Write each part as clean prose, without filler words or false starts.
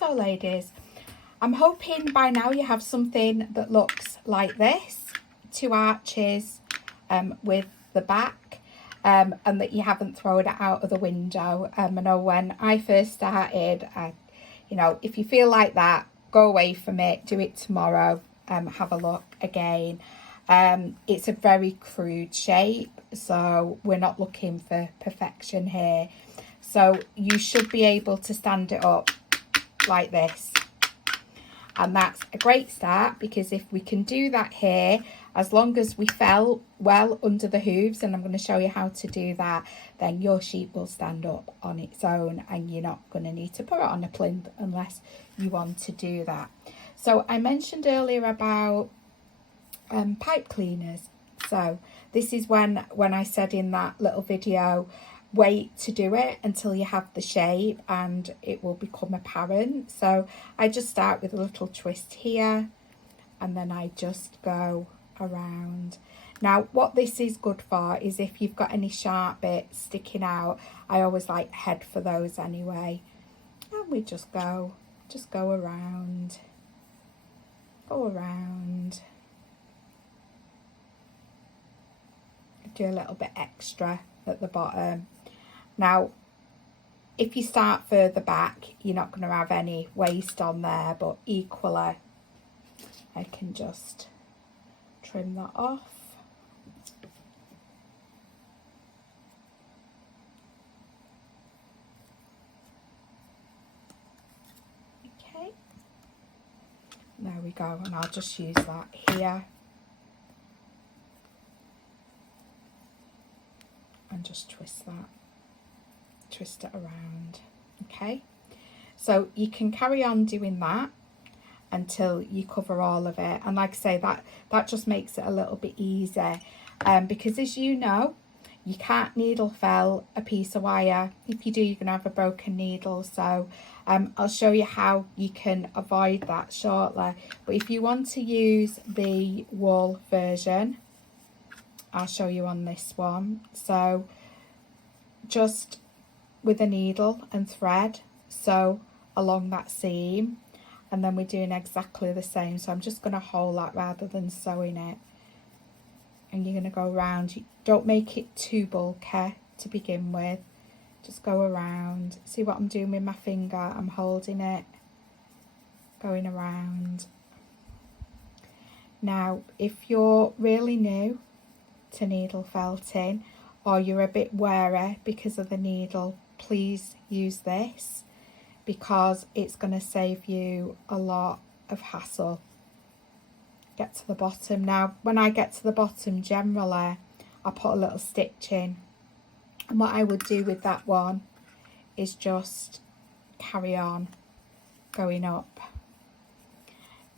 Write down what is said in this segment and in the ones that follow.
So ladies, I'm hoping by now you have something that looks like this, 2 arches with the back, and that you haven't thrown it out of the window. I know when I first started, you know, if you feel like that, go away from it, do it tomorrow, have a look again. It's a very crude shape, so we're not looking for perfection here. So you should be able to stand it up like this. And that's a great start, because if we can do that here, as long as we fell well under the hooves, and I'm going to show you how to do that, then your sheep will stand up on its own, and you're not going to need to put it on a plinth unless you want to do that. So I mentioned earlier about pipe cleaners. So this is when I said in that little video, wait to do it until you have the shape and it will become apparent. So I just start with a little twist here, and then I just go around. Now what this is good for is if you've got any sharp bits sticking out, I always like head for those anyway. And we just go around, do a little bit extra at the bottom. Now if you start further back, you're not going to have any waste on there, but equally I can just trim that off. Okay, there we go, and I'll just use that here and just twist it around. Okay, so you can carry on doing that until you cover all of it, and like I say, that just makes it a little bit easier, because as you know, you can't needle fell a piece of wire. If you do, you're gonna have a broken needle. So I'll show you how you can avoid that shortly. But if you want to use the wool version, I'll show you on this one. So just with a needle and thread, sew along that seam, and then we're doing exactly the same. So I'm just going to hold that rather than sewing it, and you're going to go around. Don't make it too bulky to begin with, just go around. See what I'm doing with my finger? I'm holding it, going around. Now if you're really new to needle felting, or you're a bit wary because of the needle, please use this, because it's going to save you a lot of hassle. Get to the bottom. Now when I get to the bottom, generally I put a little stitch in, and what I would do with that one is just carry on going up.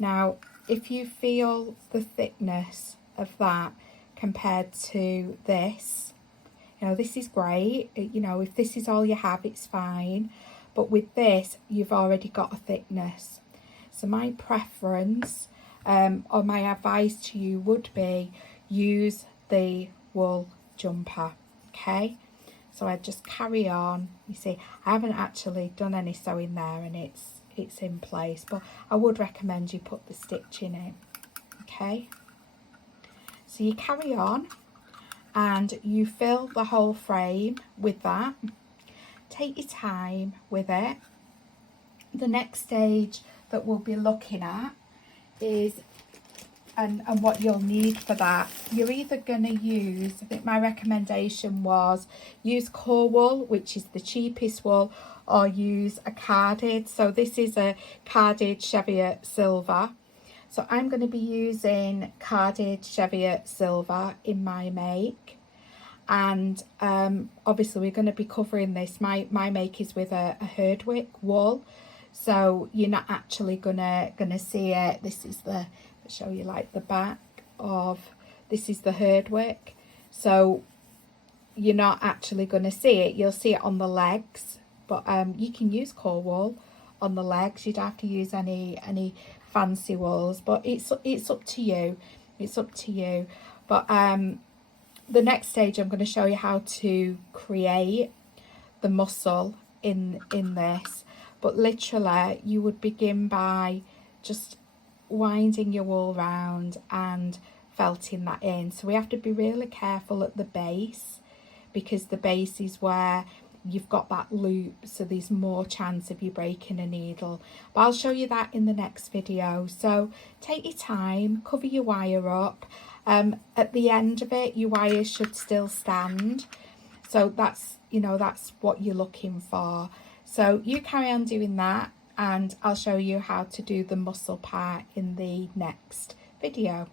Now if you feel the thickness of that compared to this, you know, this is great. You know, if this is all you have, it's fine. But with this, you've already got a thickness. So my preference, or my advice to you would be, use the wool jumper. Okay, so I just carry on. You see, I haven't actually done any sewing there, and it's in place, but I would recommend you put the stitching in. Okay, so you carry on and you fill the whole frame with that. Take your time with it. The next stage that we'll be looking at is, and what you'll need for that, you're either going to use, I think my recommendation was use core wool, which is the cheapest wool, or use a carded. So this is a carded Cheviot silver. So I'm going to be using carded Cheviot silver in my make. And obviously we're going to be covering this. My make is with a Herdy wool, so you're not actually gonna see it. This is the, I'll show you like the back of, this is the Herdy, so you're not actually going to see it. You'll see it on the legs, but you can use core wool on the legs. You don't have to use any fancy wools, but it's up to you. It's up to you. But the next stage, I'm going to show you how to create the muscle in this. but literally you would begin by just winding your wool round and felting that in. So we have to be really careful at the base, because the base is where you've got that loop, so there's more chance of you breaking a needle. But I'll show you that in the next video. So take your time, cover your wire up. At the end of it, your wires should still stand. So that's, you know, that's what you're looking for. So you carry on doing that, and I'll show you how to do the muscle part in the next video.